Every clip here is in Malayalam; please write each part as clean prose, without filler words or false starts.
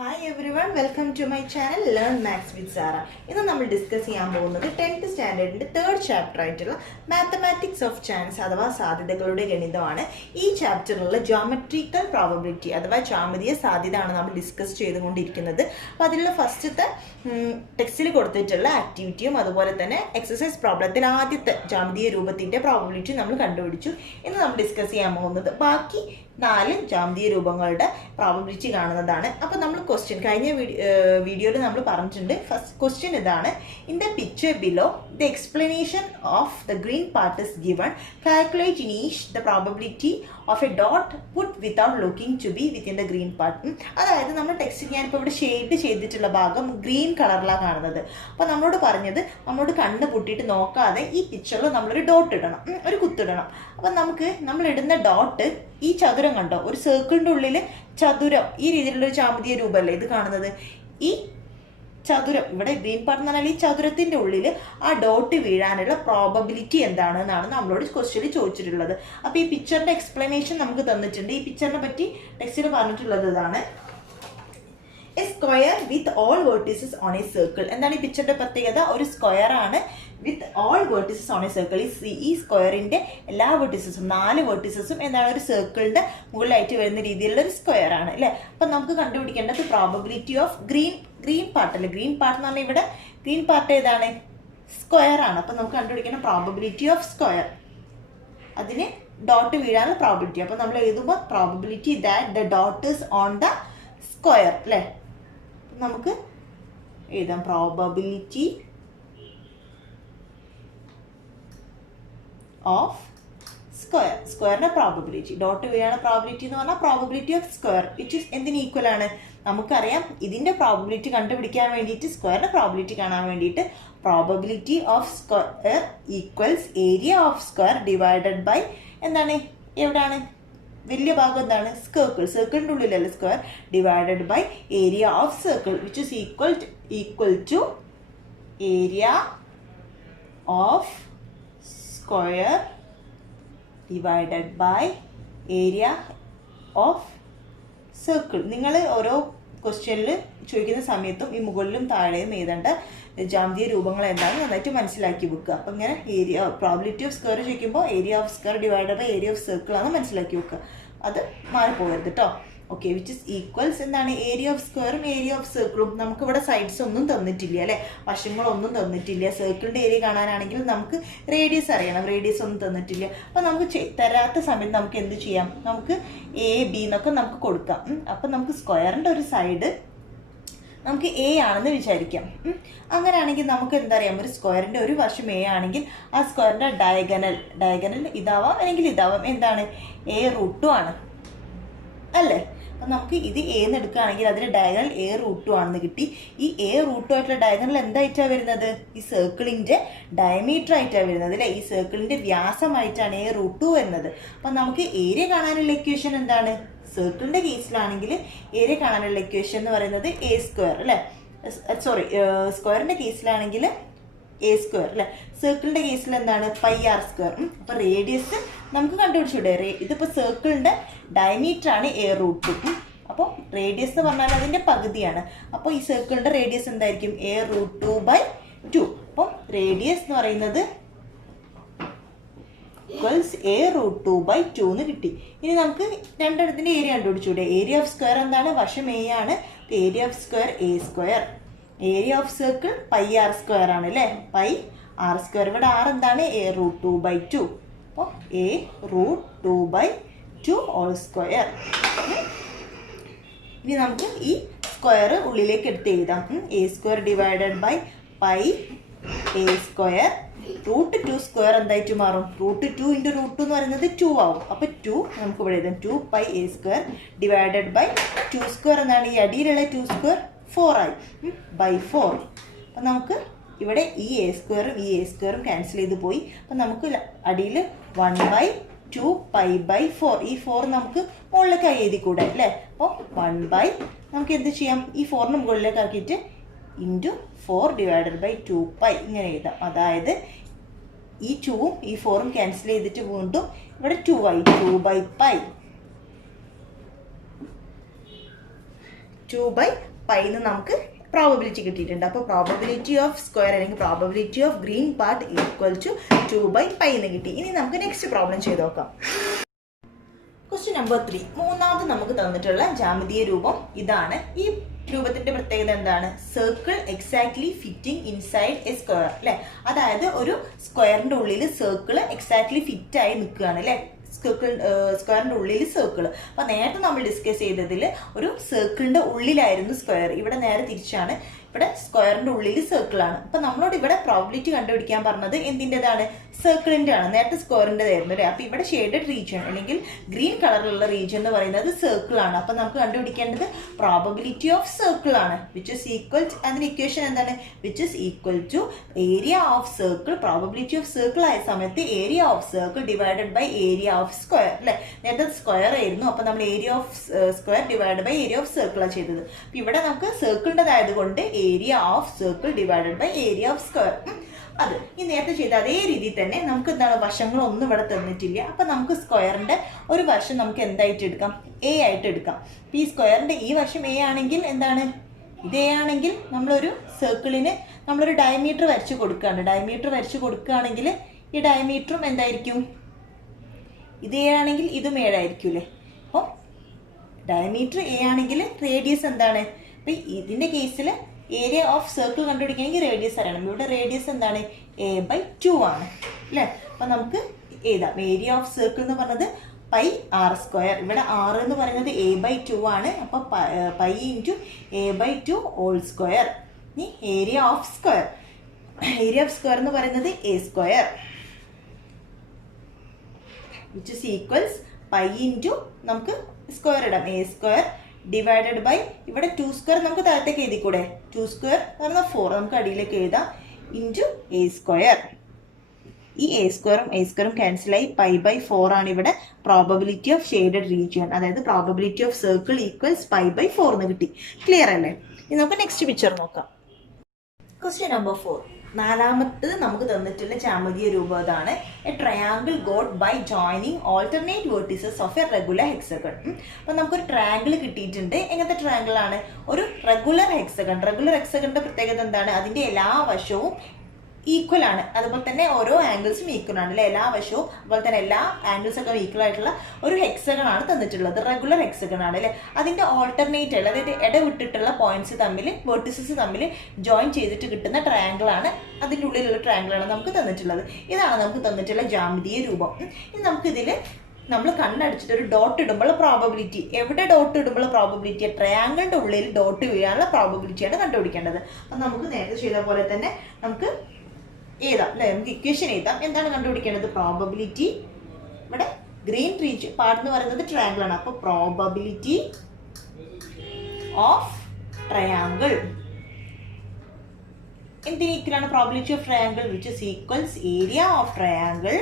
Hi everyone, welcome to my channel Learn Maths with Sarah. ഇന്ന് നമ്മൾ ഡിസ്കസ് ചെയ്യാൻ പോകുന്നത് 10th സ്റ്റാൻഡേർഡിന്റെ തേർഡ് ചാപ്റ്റർ ആയിട്ടുള്ള മാത്തമാറ്റിക്സ് ഓഫ് ചാൻസ് അഥവാ സാധ്യതകളുടെ ഗണിതമാണ്. ഈ ചാപ്റ്ററിലുള്ള ജോമെട്രിക്കൽ പ്രോബബിലിറ്റി അഥവാ ജ്യാമിതീയ സാധ്യത ആണ് നമ്മൾ ഡിസ്കസ് ചെയ്തുകൊണ്ടിരിക്കുന്നത്. അപ്പോൾ അതിലുള്ള ഫസ്റ്റത്തെ ടെക്സ്റ്റിൽ കൊടുത്തിട്ടുള്ള ആക്ടിവിറ്റിയും അതുപോലെ തന്നെ എക്സസൈസ് പ്രോബ്ലത്തിൽ ആദ്യത്തെ ജ്യാമിതീയ രൂപത്തിന്റെ പ്രോബബിലിറ്റി നമ്മൾ കണ്ടുപിടിച്ചു. ഇന്ന് നമ്മൾ ഡിസ്കസ് ചെയ്യാൻ പോകുന്നത് ബാക്കി 4 ജ്യാമിതീയ രൂപങ്ങളുടെ പ്രോബബിലിറ്റി കാണുന്നതാണ്. അപ്പോൾ നമ്മൾ ക്വസ്റ്റ്യൻ കഴിഞ്ഞ വീഡിയോയിൽ നമ്മൾ പറഞ്ഞിട്ടുണ്ട്. ഫസ്റ്റ് ക്വസ്റ്റ്യൻ ഇതാണ്: in the picture below the explanation of the green part is given. Calculate in each the probability of a dot put without looking to be within the green part. അതായത് നമ്മൾ ടെക്സ്റ്റ് ഞാനിപ്പോൾ ഇവിടെ ഷെയ്ഡ് ചെയ്തിട്ടുള്ള ഭാഗം ഗ്രീൻ കളറിലാണ് കാണുന്നത്. അപ്പോൾ നമ്മളോട് പറഞ്ഞത് നമ്മളോട് കണ്ണ് പൊട്ടിയിട്ട് നോക്കാതെ ഈ പിക്ചറിൽ നമ്മളൊരു ഡോട്ട് ഇടണം, ഒരു കുത്തിടണം. അപ്പം നമ്മൾ ഇടുന്ന ഡോട്ട് ഈ ചതുരം കണ്ടോ, ഒരു സർക്കിളിൻ്റെ ഉള്ളിൽ ചതുരം, ഈ രീതിയിലുള്ളൊരു ജ്യാമിതീയ രൂപമല്ലേ ഇത് കാണുന്നത്. ഈ ചതുരം ഇവിടെ ഗ്രീൻ പാർട്ട് എന്ന് പറഞ്ഞാൽ ഈ ചതുരത്തിൻ്റെ ഉള്ളിൽ ആ ഡോട്ട് വീഴാനുള്ള പ്രോബബിലിറ്റി എന്താണെന്നാണ് നമ്മളോട് ക്വസ്റ്റ്യനിൽ ചോദിച്ചിട്ടുള്ളത്. അപ്പോൾ ഈ പിക്ചറിൻ്റെ എക്സ്പ്ലനേഷൻ നമുക്ക് തന്നിട്ടുണ്ട്. ഈ പിക്ചറിനെ പറ്റി ടെക്സ്റ്റിൽ പറഞ്ഞിട്ടുള്ളത് ഇതാണ്: A square with all vertices on A circle. എന്താണ് ഈ പിക്ചറിന്റെ പ്രത്യേകത? ഒരു സ്ക്വയർ ആണ് with all vertices on A circle. ഈ സ്ക്വയറിന്റെ എല്ലാ വേർട്ടീസസും 4 വേർട്ടീസസും എന്താണ് ഒരു സർക്കിളിന്റെ മുകളിലായിട്ട് വരുന്ന രീതിയിലുള്ള ഒരു സ്ക്വയർ ആണ് അല്ലേ. അപ്പൊ നമുക്ക് കണ്ടുപിടിക്കേണ്ടത് പ്രോബബിലിറ്റി ഓഫ് ഗ്രീൻ പാർട്ട് അല്ലേ. ഗ്രീൻ പാർട്ട് എന്ന് പറഞ്ഞാൽ ഇവിടെ ഗ്രീൻ പാർട്ട് ഏതാണ്? സ്ക്വയർ ആണ്. അപ്പൊ നമുക്ക് കണ്ടുപിടിക്കണം പ്രോബബിലിറ്റി ഓഫ് സ്ക്വയർ. അതിന് ഡോട്ട് വീഴാനുള്ള പ്രോബബിലിറ്റി. അപ്പൊ നമ്മൾ എഴുതുമ്പോൾ probability that the dot is on the square അല്ലേ. നമുക്ക് എഴുതാം പ്രോബബിലിറ്റി ഓഫ് സ്ക്വയർ. സ്ക്വയറിന്റെ പ്രോബബിലിറ്റി, ഡോട്ട് വീഴാനുള്ള പ്രോബബിലിറ്റി എന്ന് പറഞ്ഞാൽ probability of square which is എന്തിന് ഈക്വൽ ആണ്? നമുക്കറിയാം ഇതിന്റെ പ്രോബബിലിറ്റി കണ്ടുപിടിക്കാൻ വേണ്ടിയിട്ട്, സ്ക്വയറിന്റെ പ്രോബബിലിറ്റി കാണാൻ വേണ്ടിയിട്ട് probability of square equals area of square divided by എന്താണ്, എവിടെയാണ് വലിയ ഭാഗം എന്താണ്? സർക്കിളിന്റെ ഉള്ളിലല്ലേ square, divided by area of circle which is equal to area of square divided by area of circle. നിങ്ങൾ ഓരോ ക്വസ്റ്റ്യനിൽ ചോദിക്കുന്ന സമയത്തും ഈ മുകളിലും താഴെയും എഴുതേണ്ട ജ്യാമിതീയ രൂപങ്ങൾ എന്താണെന്ന് നന്നായിട്ട് മനസ്സിലാക്കി വെക്കുക. അപ്പം ഇങ്ങനെ ഏരിയ പ്രോബബിലിറ്റി ഓഫ് സ്ക്വയർ ചോദിക്കുമ്പോൾ area of square divided by area of circle ആണ് മനസ്സിലാക്കി വെക്കുക. അത് മാറിപ്പോകരുത് കേട്ടോ. ഓക്കെ, വിച്ച് ഇസ് ഈക്വൽസ് എന്താണ്? ഏരിയ ഓഫ് സ്ക്വയറും ഏരിയ ഓഫ് സർക്കിളും. നമുക്കിവിടെ സൈഡ്സ് ഒന്നും തന്നിട്ടില്ല അല്ലേ, വശങ്ങളൊന്നും തന്നിട്ടില്ല. സർക്കിളിൻ്റെ ഏരിയ കാണാനാണെങ്കിൽ നമുക്ക് റേഡിയസ് അറിയണം, റേഡിയസ് ഒന്നും തന്നിട്ടില്ല. അപ്പം നമുക്ക് തരാത്ത സമയത്ത് നമുക്ക് എന്ത് ചെയ്യാം? നമുക്ക് എ ബി എന്നൊക്കെ നമുക്ക് കൊടുക്കാം. അപ്പം നമുക്ക് സ്ക്വയറിൻ്റെ ഒരു സൈഡ് നമുക്ക് എ ആണെന്ന് വിചാരിക്കാം. അങ്ങനെയാണെങ്കിൽ നമുക്ക് എന്താ അറിയാം, ഒരു സ്ക്വയറിൻ്റെ ഒരു വശം എ ആണെങ്കിൽ ആ സ്ക്വയറിൻ്റെ ഡയഗണൽ ഇതാവാം അല്ലെങ്കിൽ ഇതാവാം. എന്താണ്? A√2 ആണ് അല്ലേ. അപ്പം നമുക്ക് ഇത് എന്ന് എടുക്കുകയാണെങ്കിൽ അതിൻ്റെ ഡയഗണൽ A√2 ആണെന്ന് കിട്ടി. ഈ A√2 ആയിട്ടുള്ള ഡയഗണൽ എന്തായിട്ടാണ് വരുന്നത്? ഈ സർക്കിളിൻ്റെ ഡയമീറ്റർ ആയിട്ടാണ് വരുന്നത് അല്ലേ. ഈ സർക്കിളിൻ്റെ വ്യാസമായിട്ടാണ് A√2 വരുന്നത്. അപ്പം നമുക്ക് ഏരിയ കാണാനുള്ള ഇക്വേഷൻ എന്താണ്? സർക്കിളിൻ്റെ കേസിലാണെങ്കിൽ ഏരിയ കാണാനുള്ള ഇക്വേഷൻ എന്ന് പറയുന്നത് A² അല്ലേ. സോറി, സ്ക്വയറിൻ്റെ കേസിലാണെങ്കിൽ A² അല്ലേ. സർക്കിളിൻ്റെ കേസിൽ എന്താണ്? πr². അപ്പോൾ റേഡിയസ് നമുക്ക് കണ്ടുപിടിച്ചൂടെ? ഇതിപ്പോൾ സർക്കിളിൻ്റെ ഡയമീറ്റർ ആണ് A√2. അപ്പോൾ റേഡിയസ് എന്ന് പറഞ്ഞാൽ അതിൻ്റെ പകുതിയാണ്. അപ്പോൾ ഈ സർക്കിളിൻ്റെ റേഡിയസ് എന്തായിരിക്കും? A√2/2. അപ്പം റേഡിയസ് എന്ന് പറയുന്നത് A√2/2 എന്ന് കിട്ടി. ഇനി നമുക്ക് രണ്ടിടത്തിൻ്റെ ഏരിയ കണ്ടുപിടിച്ചൂടെ? ഏരിയ ഓഫ് സ്ക്വയർ എന്താണ്? വശം A ആണ്. Area of square A². Area of circle πr² ആണ് അല്ലേ. πr². ഇവിടെ r എന്താണ്? A√2/2. അപ്പോൾ A√2/2 ഹോൾ സ്ക്വയർ. ഇനി നമുക്ക് ഈ സ്ക്വയർ ഉള്ളിലേക്ക് എടുത്ത് എഴുതാം. A² divided by πa². √2² എന്തായിട്ട് മാറും? √2 × √2 എന്ന് പറയുന്നത് 2 ആവും. അപ്പോൾ 2 നമുക്ക് ഇവിടെ എഴുതാം. 2πa² ഡിവൈഡഡ് ബൈ 2² എന്നാണ് ഈ അടിയിലുള്ള 2² 4 ആയി /4. അപ്പം നമുക്ക് ഇവിടെ ഈ A² ഈ A² ക്യാൻസൽ ചെയ്ത് പോയി. അപ്പം നമുക്ക് അടിയിൽ 1/2π/4. ഈ 4 നമുക്ക് മുകളിലേക്ക് എഴുതി കൂടെ അല്ലേ. അപ്പോൾ 1/ നമുക്ക് എന്ത് ചെയ്യാം? ഈ 4ന് മുകളിലേക്ക് ആക്കിയിട്ട് ഇൻറ്റു 4 ഡിവൈഡഡ് ബൈ 2π ഇങ്ങനെ എഴുതാം. അതായത് ഈ 2ഉം ഈ 4ഉം ക്യാൻസൽ ചെയ്തിട്ട് വീണ്ടും ഇവിടെ 2 ആയി. 2/π 2/π എന്ന് നമുക്ക് പ്രോബബിലിറ്റി കിട്ടിയിട്ടുണ്ട്. അപ്പോൾ പ്രോബബിലിറ്റി ഓഫ് സ്ക്വയർ അല്ലെങ്കിൽ probability of green part equal to 2/π എന്ന് കിട്ടി. ഇനി നമുക്ക് നെക്സ്റ്റ് പ്രോബ്ലം ചെയ്ത് നോക്കാം. Question number 3. മൂന്നാമത് നമുക്ക് തന്നിട്ടുള്ള ജാമിതീയ രൂപം ഇതാണ്. ഈ രൂപത്തിന്റെ പ്രത്യേകത എന്താണ്? Circle exactly fitting inside A square അല്ലെ. അതായത് ഒരു സ്ക്വയറിന്റെ ഉള്ളിൽ സർക്കിൾ എക്സാക്ട്ലി ഫിറ്റ് ആയി നിൽക്കുകയാണ് അല്ലെ. സ്ക്വയറിന്റെ ഉള്ളിൽ സർക്കിൾ. അപ്പൊ നേരത്തെ നമ്മൾ ഡിസ്കസ് ചെയ്തതിൽ ഒരു സർക്കിളിന്റെ ഉള്ളിലായിരുന്നു സ്ക്വയർ. ഇവിടെ നേരെ തിരിച്ചാണ്. ഇവിടെ സ്ക്വയറിന്റെ ഉള്ളിൽ സർക്കിൾ ആണ്. അപ്പൊ നമ്മളോട് ഇവിടെ പ്രോബിലിറ്റി കണ്ടുപിടിക്കാൻ പറഞ്ഞത് എന്തിൻ്റെതാണ്? സർക്കിളിന്റെ ആണ്. നേരത്തെ സ്ക്വയറിൻ്റെതായിരുന്നു അല്ലെ. അപ്പൊ ഇവിടെ ഷെയ്ഡഡ് റീജിയൻ അല്ലെങ്കിൽ ഗ്രീൻ കളറിലുള്ള റീജിയൻ എന്ന് പറയുന്നത് സർക്കിൾ ആണ്. അപ്പൊ നമുക്ക് കണ്ടുപിടിക്കേണ്ടത് പ്രോബബിലിറ്റി ഓഫ് സർക്കിൾ ആണ്. വിച്ച് ഇസ് ഈക്വൽ അതിന്റെ ഇക്വേഷൻ എന്താണ്? Which is equal to area of circle. Probability of circle ആയ സമയത്ത് area of circle divided by area of square അല്ലെ. നേരത്തെ സ്ക്വയർ ആയിരുന്നു. അപ്പൊ നമ്മൾ area of square divide by area of circle ആണ് ചെയ്തത്. അപ്പൊ ഇവിടെ നമുക്ക് സർക്കിളിൻ്റെതായത് കൊണ്ട് area of circle divided by area of square. അത് ഈ നേരത്തെ ചെയ്ത അതേ രീതിയിൽ തന്നെ നമുക്ക് എന്താണ്, വശങ്ങളൊന്നും ഇവിടെ തന്നിട്ടില്ല. അപ്പൊ നമുക്ക് സ്ക്വയറിന്റെ ഒരു വശം നമുക്ക് എന്തായിട്ട് എടുക്കാം? എ ആയിട്ട് എടുക്കാം. ഈ സ്ക്വയറിന്റെ ഈ വശം എ ആണെങ്കിൽ എന്താണ്? ഇത് എ ആണെങ്കിൽ നമ്മളൊരു സർക്കിളിന് നമ്മളൊരു ഡയമീറ്റർ വരച്ച് കൊടുക്കുകയാണ്. ഡയമീറ്റർ വരച്ച് കൊടുക്കുകയാണെങ്കിൽ ഈ ഡയമീറ്ററും എന്തായിരിക്കും? ഇത് എ ആണെങ്കിൽ ഇതും ഏഴായിരിക്കും അല്ലേ. അപ്പം ഡയമീറ്റർ എ ആണെങ്കിൽ റേഡിയസ് എന്താണ്? അപ്പൊ ഇതിന്റെ കേസിൽ ഏരിയ ഓഫ് സർക്കിൾ കണ്ടുപിടിക്കണമെങ്കിൽ റേഡിയസ് അറിയണം. ഇവിടെ റേഡിയസ് എന്താണ്? a/2 ആണ് അല്ലേ. അപ്പൊ നമുക്ക് എഴുതാം. ഏരിയ ഓഫ് സർക്കിൾ എന്ന് പറഞ്ഞത് πr². ഇവിടെ r എന്ന് പറയുന്നത് a/2 ആണ്. അപ്പൊ π × a/2 ഹോൾ സ്ക്വയർ. ഇനി area of square. Area of square എന്ന് പറയുന്നത് a², which is equals π × നമുക്ക് സ്ക്വയർ ഇടാം. a² ഡിവൈഡഡ് ബൈ ഇവിടെ 2² നമുക്ക് താഴത്തേക്ക് എഴുതിക്കൂടെ. 2² എന്ന് പറഞ്ഞാൽ 4 നമുക്ക് അടിയിലേക്ക് എഴുതാം. Into a². ഈ a² ക്യാൻസലായി π/4 ആണ് ഇവിടെ പ്രോബബിലിറ്റി ഓഫ് ഷെയ്ഡഡ് റീജിയൻ. അതായത് പ്രോബബിലിറ്റി ഓഫ് സർക്കിൾ ഈക്വൽസ് π/4 എന്ന് കിട്ടി. ക്ലിയർ അല്ലേ? ഇനി നമുക്ക് നെക്സ്റ്റ് പിക്ചർ നോക്കാം. Question number 4. നാലാമത്തത് നമുക്ക് തന്നിട്ടുള്ള ജാമിതീയ രൂപം അതാണ്. A triangle got by joining alternate vertices of a regular hexagon. അപ്പൊ നമുക്കൊരു ട്രയാങ്കിൾ കിട്ടിയിട്ടുണ്ട്. എങ്ങനത്തെ ട്രയാങ്കിൾ ആണ്? ഒരു റെഗുലർ ഹെക്സഗൺ. റെഗുലർ ഹെക്സഗണിന്റെ പ്രത്യേകത എന്താണ്? അതിന്റെ എല്ലാ വശവും ഈക്വൽ ആണ്. അതുപോലെ തന്നെ ഓരോ ആംഗിൾസും ഈക്വൽ ആണ് അല്ലെ. എല്ലാ വശവും അതുപോലെ തന്നെ എല്ലാ ആംഗിൾസ് ഒക്കെ ഈക്വൽ ആയിട്ടുള്ള ഒരു ഹെക്സഗൺ ആണ് തന്നിട്ടുള്ളത്. റെഗുലർ ഹെക്സഗൺ ആണ് അല്ലെ. അതിന്റെ ഓൾട്ടർനേറ്റ് ആയിട്ട് അതായത് ഇടവിട്ടിട്ടുള്ള പോയിന്റ്സ് തമ്മിൽ വെർട്ടിസസ് തമ്മിൽ ജോയിൻ ചെയ്തിട്ട് കിട്ടുന്ന ട്രയാങ്കിൾ ആണ്. അതിൻ്റെ ഉള്ളിലുള്ള ട്രയാങ്കിൾ ആണ് നമുക്ക് തന്നിട്ടുള്ളത്. ഇതാണ് നമുക്ക് തന്നിട്ടുള്ള ജാമിതീയ രൂപം. ഇനി നമുക്കിതിൽ നമ്മൾ കണ്ണടിച്ചിട്ട് ഒരു ഡോട്ട് ഇടുമ്പോൾ പ്രോബബിലിറ്റി, എവിടെ ഡോട്ട് ഇടുമ്പോൾ പ്രോബബിലിറ്റി, ട്രയാങ്കിളിന്റെ ഉള്ളിൽ ഡോട്ട് വീഴാനുള്ള പ്രോബബിലിറ്റിയാണ് കണ്ടുപിടിക്കേണ്ടത്. അപ്പം നമുക്ക് നേരത്തെ ചെയ്ത പോലെ തന്നെ നമുക്ക് എഴുതാം അല്ലെ. നമുക്ക് ഇക്വേഷൻ എഴുതാം. എന്താണ് കണ്ടുപിടിക്കേണ്ടത്? പ്രോബബിലിറ്റി. ഇവിടെ ഗ്രീൻ റീജിയൻ പാർട്ട് എന്ന് പറയുന്നത് ട്രയാങ്കിൾ ആണ്. അപ്പൊ പ്രോബബിലിറ്റി ഓഫ് ട്രയാങ്കിൾ എന്തിന് ഈക്വലാണ്? Probability of triangle which is equals area of triangle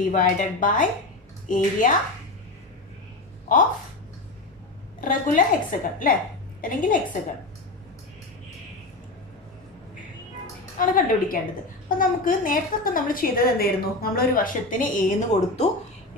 divided by area of regular hexagon അല്ലെ, അല്ലെങ്കിൽ ഹെക്സഗൺ ആണ് കണ്ടുപിടിക്കേണ്ടത്. അപ്പൊ നമുക്ക് നേരത്തെ നമ്മൾ ചെയ്തത് എന്തായിരുന്നു? നമ്മളൊരു വശത്തിന് എ എന്ന് കൊടുത്തു.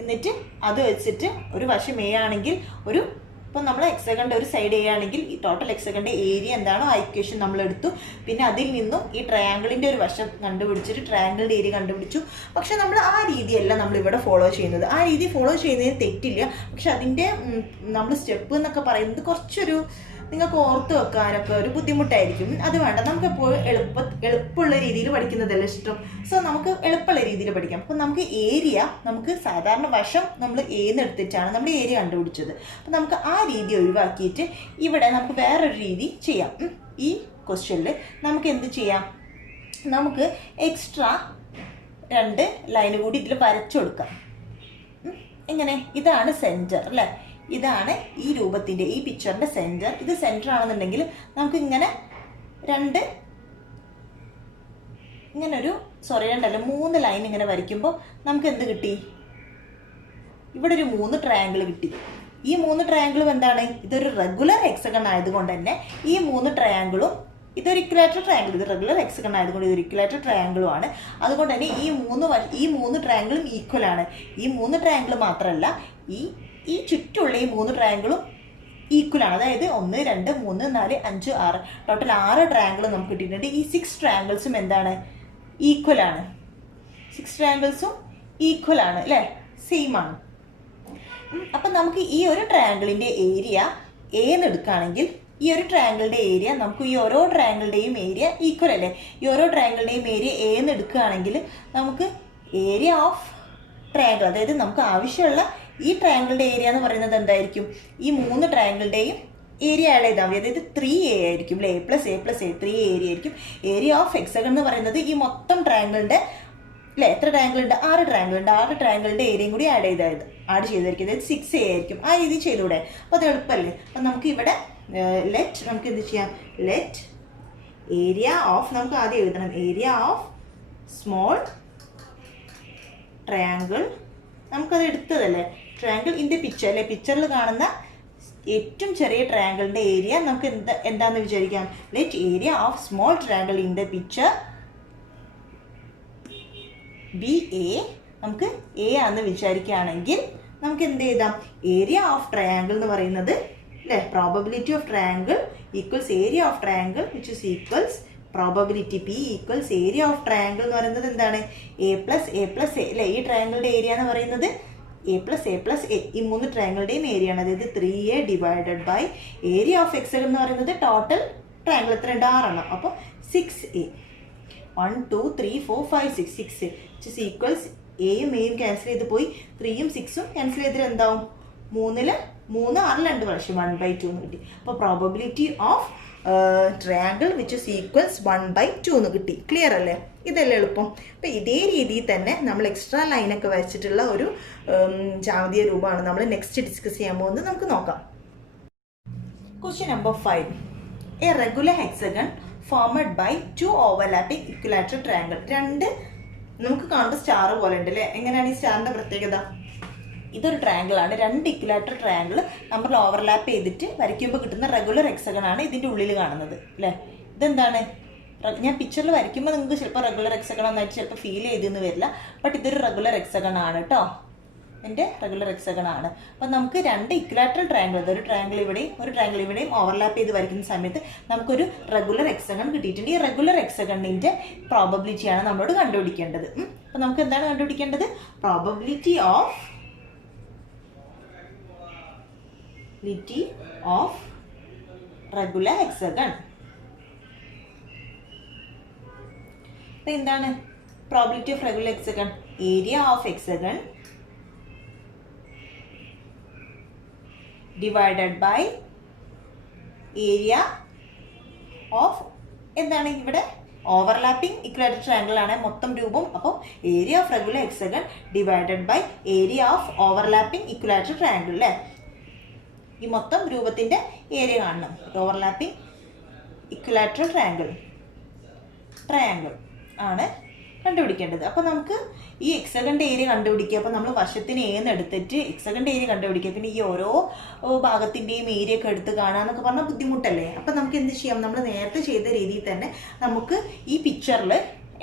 എന്നിട്ട് അത് വെച്ചിട്ട് ഒരു വശം എ ആണെങ്കിൽ ഒരു ഇപ്പം നമ്മൾ ഹെക്സഗണിന്റെ ഒരു സൈഡ് എ ആണെങ്കിൽ ഈ ടോട്ടൽ ഹെക്സഗണിന്റെ ഏരിയ എന്താണോ ആ ഇക്വേഷൻ നമ്മൾ എടുത്തു. പിന്നെ അതിൽ നിന്നും ഈ ട്രയാങ്കിളിന്റെ ഒരു വശം കണ്ടുപിടിച്ചിട്ട് ട്രയാങ്കിളിന്റെ ഏരിയ കണ്ടുപിടിച്ചു. പക്ഷെ നമ്മൾ ആ രീതിയല്ല നമ്മൾ ഇവിടെ ഫോളോ ചെയ്യുന്നത്. ആ രീതി ഫോളോ ചെയ്യുന്നതിന് തെറ്റില്ല. പക്ഷെ അതിന്റെ നമ്മൾ സ്റ്റെപ്പ് എന്നൊക്കെ പറയുന്നത് കുറച്ചൊരു നിങ്ങൾക്ക് ഓർത്ത് വെക്കാനൊക്കെ ഒരു ബുദ്ധിമുട്ടായിരിക്കും. അത് വേണ്ട. നമുക്ക് എപ്പോഴും എളുപ്പമുള്ള രീതിയിൽ പഠിക്കുന്നതല്ല ഇഷ്ടം. സോ നമുക്ക് എളുപ്പമുള്ള രീതിയിൽ പഠിക്കാം. അപ്പം നമുക്ക് ഏരിയ, നമുക്ക് സാധാരണ വശം നമ്മൾ ഏന്ന് എടുത്തിട്ടാണ് നമ്മൾ ഏരിയ കണ്ടുപിടിച്ചത്. അപ്പം നമുക്ക് ആ രീതി ഒഴിവാക്കിയിട്ട് ഇവിടെ നമുക്ക് വേറൊരു രീതി ചെയ്യാം. ഈ ക്വസ്റ്റ്യനിൽ നമുക്ക് എന്ത് ചെയ്യാം? നമുക്ക് എക്സ്ട്രാ 2 ലൈൻ കൂടി ഇതിൽ വരച്ചു കൊടുക്കാം. എങ്ങനെ? ഇതാണ് സെൻറ്റർ അല്ലേ. ഇതാണ് ഈ രൂപത്തിന്റെ, ഈ പിക്ചറിന്റെ സെന്റർ. ഇത് സെന്റർ ആണെന്നുണ്ടെങ്കിൽ നമുക്ക് ഇങ്ങനെ 3 ലൈൻ ഇങ്ങനെ വരയ്ക്കുമ്പോൾ നമുക്ക് എന്ത് കിട്ടി? ഇവിടെ ഒരു 3 ട്രയാങ്കിൾ കിട്ടി. ഈ 3 ട്രയാങ്കിളും എന്താണ്? ഇതൊരു റെഗുലർ ഹെക്സഗൺ ആയതുകൊണ്ട് തന്നെ ഈ 3 ട്രയാങ്കിളും ഇതൊരു ഇക്വലാറ്റർ ട്രയാങ്കിൾ, ഇത് റെഗുലർ ഹെക്സഗൺ ആയതുകൊണ്ട് ഇതൊരു ഇക്വലാറ്റർ ട്രയാങ്കിളും ആണ്. അതുകൊണ്ട് തന്നെ ഈ 3 ട്രയാങ്കിളും ഈക്വൽ ആണ്. ഈ 3 ട്രയാങ്കിൾ മാത്രമല്ല, ഈ ഈ ചുറ്റുള്ള ഈ 3 ട്രയാങ്കിളും ഈക്വലാണ്. അതായത് 1 2 3 4 5 6 ടോട്ടൽ 6 ട്രയാങ്കിൾ നമുക്ക് കിട്ടിയിട്ടുണ്ട്. ഈ 6 ട്രയാങ്കിൾസും എന്താണ്? ഈക്വലാണ്. 6 ട്രയാങ്കിൾസും ഈക്വലാണ് അല്ലേ, സെയിം ആണ്. അപ്പം നമുക്ക് ഈ ഒരു ട്രയാങ്കിളിൻ്റെ ഏരിയ എന്ന് എടുക്കുകയാണെങ്കിൽ ഈ ഒരു ട്രയാങ്കിളിൻ്റെ ഏരിയ നമുക്ക് ഈ ഓരോ ട്രയാങ്കിളുടെയും ഏരിയ ഈക്വൽ അല്ലേ. ഈ ഓരോ ട്രയാങ്കിളുടെയും ഏരിയ എന്ന് എടുക്കുകയാണെങ്കിൽ നമുക്ക് ഏരിയ ഓഫ് ട്രയാങ്കിൾ, അതായത് നമുക്ക് ആവശ്യമുള്ള ഈ ട്രയാങ്കിളുടെ ഏരിയ എന്ന് പറയുന്നത് എന്തായിരിക്കും? ഈ 3 ട്രയാങ്കിളുടെയും ഏരിയ ആഡ് ചെയ്താൽ മതി. അതായത് 3A ആയിരിക്കും അല്ലേ, A + A + A 3A area ആയിരിക്കും. ഏരിയ ഓഫ് ഹെക്സഗൺ എന്ന് പറയുന്നത് ഈ മൊത്തം ട്രയാങ്കിളിൻ്റെ അല്ലേ, എത്ര ട്രയാങ്കിൾ ഉണ്ട്? 6 ട്രയാങ്കിൾ ഉണ്ട്. 6 ട്രയാങ്കിളിൻ്റെ ഏരിയയും കൂടി ആഡ് ചെയ്തായിരിക്കും. അതായത് 6A ആയിരിക്കും. ആ രീതി ചെയ്തുകൂടെ? അപ്പോൾ അത് എളുപ്പമല്ലേ. അപ്പം നമുക്ക് ഇവിടെ നമുക്ക് എന്ത് ചെയ്യാം? ലെറ്റ് ഏരിയ ഓഫ്, നമുക്ക് ആദ്യം എഴുതണം ഏരിയ ഓഫ് സ്മോൾ ട്രയാങ്കിൾ. നമുക്കത് എടുത്തതല്ലേ ട്രയാങ്കിൾ ഇൻ ദ പിക്ചർ അല്ലേ, പിക്ചറിൽ കാണുന്ന ഏറ്റവും ചെറിയ ട്രയാങ്കിളിൻ്റെ ഏരിയ നമുക്ക് എന്താന്ന് വിചാരിക്കാം? Let area of small triangle in the picture B A. നമുക്ക് എ ആണെന്ന് വിചാരിക്കുകയാണെങ്കിൽ നമുക്ക് എന്ത് ചെയ്താം? ഏരിയ ഓഫ് ട്രയാങ്കിൾ എന്ന് പറയുന്നത് അല്ലേ, probability of triangle equals area of triangle which is equals probability P equals area of triangle എന്ന് പറയുന്നത് എന്താണ്? A + A + A അല്ലേ. ഈ ട്രയാങ്കിളുടെ ഏരിയ എന്ന് പറയുന്നത് A + A + A, ഈ 3 ട്രയാങ്കിളുടെയും ഏരിയ ആണ്. അതായത് 3A divided by area of hexagon എന്ന് പറയുന്നത് ടോട്ടൽ ട്രയാങ്കിൾ എത്ര ഉണ്ട്? 6 എണ്ണം. അപ്പോൾ 6A 1 2 3 4 5 6 6A which is equals എയും എയും ക്യാൻസൽ ചെയ്ത് പോയി, 3യും 6ഉം ക്യാൻസൽ ചെയ്തിട്ട് എന്താവും? 3 6 2 പ്രാവശ്യം 1/2 എന്ന് കിട്ടി. അപ്പോൾ probability of triangle which is equals 1/2 എന്ന് കിട്ടി. ക്ലിയർ അല്ലേ? ഇതല്ലേ എളുപ്പം. അപ്പം ഇതേ രീതിയിൽ തന്നെ നമ്മൾ എക്സ്ട്രാ ലൈനൊക്കെ വരച്ചിട്ടുള്ള ഒരു ജാതീയ രൂപമാണ് നമ്മൾ നെക്സ്റ്റ് ഡിസ്കസ് ചെയ്യാൻ പോകുന്നത്. നമുക്ക് നോക്കാം. Question number 5. A regular hexagon formed by 2 overlapping equilateral triangle. രണ്ട് നമുക്ക് കാണുമ്പോൾ സ്റ്റാർ പോലെ ഉണ്ട് അല്ലേ. എങ്ങനെയാണ് ഈ സ്റ്റാറിൻ്റെ പ്രത്യേകത? ഇതൊരു ട്രയാങ്കിൾ ആണ്. 2 ഇക്വിലാറ്ററൽ ട്രയാങ്കിൾ നമ്മൾ ഓവർലാപ്പ് ചെയ്തിട്ട് വരയ്ക്കുമ്പോൾ കിട്ടുന്ന റെഗുലർ ഹെക്സഗൺ ആണ് ഇതിൻ്റെ ഉള്ളിൽ കാണുന്നത് അല്ലേ. ഇതെന്താണ്? ഞാൻ പിക്ചറിൽ വരയ്ക്കുമ്പോൾ നിങ്ങൾക്ക് ചിലപ്പോൾ റെഗുലർ ഹെക്സഗൺ ഒന്നായിട്ട് ചിലപ്പോൾ ഫീൽ ചെയ്തെന്ന് വരില്ല. ബട്ട് ഇതൊരു റെഗുലർ ഹെക്സഗൺ ആണ് കേട്ടോ. എൻ്റെ റെഗുലർ ഹെക്സഗൺ ആണ്. അപ്പം നമുക്ക് 2 ഇക്വിലാറ്ററൽ ട്രയാങ്കിൾ, ഒരു ട്രയാങ്കിൾ ഇവിടെയും ഒരു ട്രയാങ്കിൾ ഇവിടെയും ഓവർലാപ്പ് ചെയ്ത് വരയ്ക്കുന്ന സമയത്ത് നമുക്കൊരു റെഗുലർ ഹെക്സഗൺ കിട്ടിയിട്ടുണ്ട്. ഈ റെഗുലർ ഹെക്സഗണിൻ്റെ പ്രോബബിലിറ്റിയാണ് നമ്മളോട് കണ്ടുപിടിക്കേണ്ടത്. അപ്പം നമുക്ക് എന്താണ് കണ്ടുപിടിക്കേണ്ടത്? Probability of regular hexagon. അപ്പം എന്താണ് probability of regular hexagon? Area of hexagon divided by area of എന്താണ് ഇവിടെ? ഓവർലാപ്പിംഗ് ഇക്വിലാറ്ററൽ ട്രയാങ്കിൾ ആണ് മൊത്തം രൂപം. അപ്പോൾ area of regular hexagon divided by area of overlapping equilateral triangle അല്ലേ. ഈ മൊത്തം രൂപത്തിൻ്റെ ഏരിയ കാണണം. ഓവർലാപ്പിംഗ് ഇക്വിലാറ്ററൽ ട്രയാങ്കിൾ ആണ് കണ്ടുപിടിക്കേണ്ടത്. അപ്പോൾ നമുക്ക് ഈ ഹെക്സഗണിൻ്റെ ഏരിയ കണ്ടുപിടിക്കുക. അപ്പോൾ നമ്മൾ വശത്തിന് ഏന്ന് എടുത്തിട്ട് ഹെക്സഗണിൻ്റെ ഏരിയ കണ്ടുപിടിക്കുക. പിന്നെ ഈ ഓരോ ഭാഗത്തിൻ്റെയും ഏരിയ ഒക്കെ എടുത്ത് കാണാമെന്നൊക്കെ പറഞ്ഞാൽ ബുദ്ധിമുട്ടല്ലേ. അപ്പം നമുക്ക് എന്ത് ചെയ്യാം? നമ്മൾ നേരത്തെ ചെയ്ത രീതിയിൽ തന്നെ നമുക്ക് ഈ പിക്ചറിൽ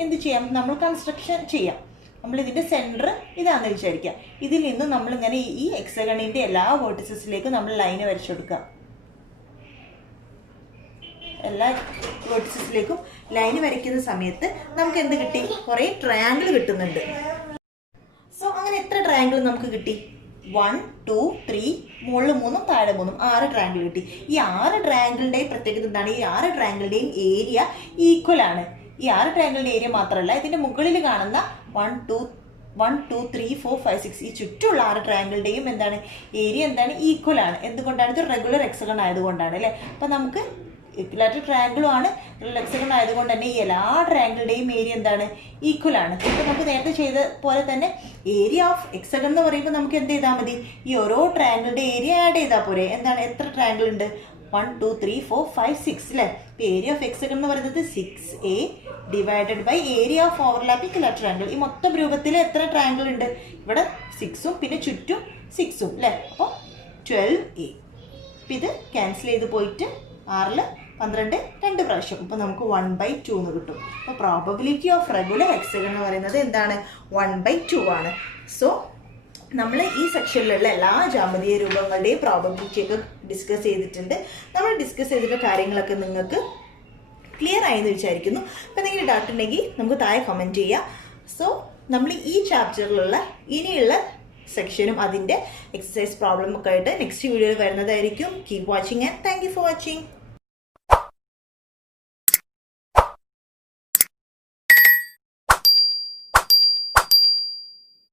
എന്ത് ചെയ്യാം? നമ്മൾ കൺസ്ട്രക്ഷൻ ചെയ്യാം. നമ്മളിതിൻ്റെ സെൻറ്റർ ഇതാണെന്ന് വിചാരിക്കുക. ഇതിൽ നിന്ന് നമ്മളിങ്ങനെ ഈ ഹെക്സഗണിൻ്റെ എല്ലാ വേർട്ടിസസിലേക്കും നമ്മൾ ലൈന് വരച്ചു കൊടുക്കുക. എല്ലാ വേർട്ടിസസിലേക്കും ലൈന് വരയ്ക്കുന്ന സമയത്ത് നമുക്ക് എന്ത് കിട്ടി? കുറേ ട്രയാങ്കിൾ കിട്ടുന്നുണ്ട്. സോ അങ്ങനെ എത്ര ട്രയാങ്കിൾ നമുക്ക് കിട്ടി? 1 2 3 മുകളിൽ 3 താഴെ 3 6 ട്രയാങ്കിൾ കിട്ടി. ഈ 6 ട്രയാങ്കിളിൻ്റെയും പ്രത്യേകത എന്താണ്? ഈ 6 ട്രയാങ്കിളിൻ്റെയും ഏരിയ ഈക്വൽ ആണ്. ഈ 6 ട്രയാങ്കിളിൻ്റെ ഏരിയ മാത്രമല്ല, ഇതിൻ്റെ മുകളിൽ കാണുന്ന 1 2 3 4 5 6 ഈ ചുറ്റുമുള്ള 6 ട്രയാങ്കിളിൻ്റെയും എന്താണ്? ഏരിയ എന്താണ്? ഈക്വൽ ആണ്. എന്തുകൊണ്ടാണ്? ഇത് റെഗുലർ ഹെക്സഗൺ ആയതുകൊണ്ടാണ് അല്ലേ. അപ്പം നമുക്ക് ഇക്വിലാറ്ററൽ ട്രയാങ്കിളും ആണ്, ഹെക്സഗൺ ആയതുകൊണ്ട് തന്നെ ഈ എല്ലാ ട്രയാങ്കിളുടെയും ഏരിയ എന്താണ്? ഈക്വൽ ആണ്. ഇപ്പം നമുക്ക് നേരത്തെ ചെയ്ത പോലെ തന്നെ ഏരിയ ഓഫ് ഹെക്സഗൺ എന്ന് പറയുമ്പോൾ നമുക്ക് എന്ത് ചെയ്താൽ മതി? ഈ ഓരോ ട്രയാങ്കിളുടെ ഏരിയ ആഡ് ചെയ്താൽ പോരെ. എന്താണ്? എത്ര ട്രയാങ്കിൾ ഉണ്ട്? 1 2 3 4 5 6 അല്ലേ. ഇപ്പം ഏരിയ ഓഫ് ഹെക്സഗൺ എന്ന് പറയുന്നത് 6A divided by area of overlapping equilateral triangle. ഈ മൊത്തം രൂപത്തിൽ എത്ര ട്രയാങ്കിൾ ഉണ്ട്? ഇവിടെ 6ഉം പിന്നെ ചുറ്റും 6ഉം അല്ലേ. അപ്പോൾ 12A. അപ്പം ഇത് ക്യാൻസൽ ചെയ്ത് പോയിട്ട് 6ൽ 12 2 പ്രാവശ്യം. അപ്പോൾ നമുക്ക് 1/2 എന്ന് കിട്ടും. അപ്പോൾ പ്രോബബിലിറ്റി ഓഫ് റെഗുലർ ഹെക്സഗൺ എന്ന് പറയുന്നത് എന്താണ്? 1/2 ആണ്. സോ നമ്മൾ ഈ സെക്ഷനിലുള്ള എല്ലാ ജാമിതീയ രൂപങ്ങളുടെയും പ്രോബബിലിറ്റി ഒക്കെ ഡിസ്കസ് ചെയ്തിട്ടുണ്ട്. നമ്മൾ ഡിസ്കസ് ചെയ്തിട്ടുള്ള കാര്യങ്ങളൊക്കെ നിങ്ങൾക്ക് ക്ലിയർ ആയെന്ന് വിചാരിക്കുന്നു. അപ്പോൾ എന്തെങ്കിലും ഡൗട്ട് ഉണ്ടെങ്കിൽ നമുക്ക് താഴെ കമൻറ്റ് ചെയ്യാം. സോ നമ്മൾ ഈ ചാപ്റ്ററിലുള്ള ഇനിയുള്ള സെക്ഷനും അതിൻ്റെ എക്സസൈസ് പ്രോബ്ലം ഒക്കെ ആയിട്ട് നെക്സ്റ്റ് വീഡിയോയിൽ വരുന്നതായിരിക്കും. Keep watching and thank you for watching.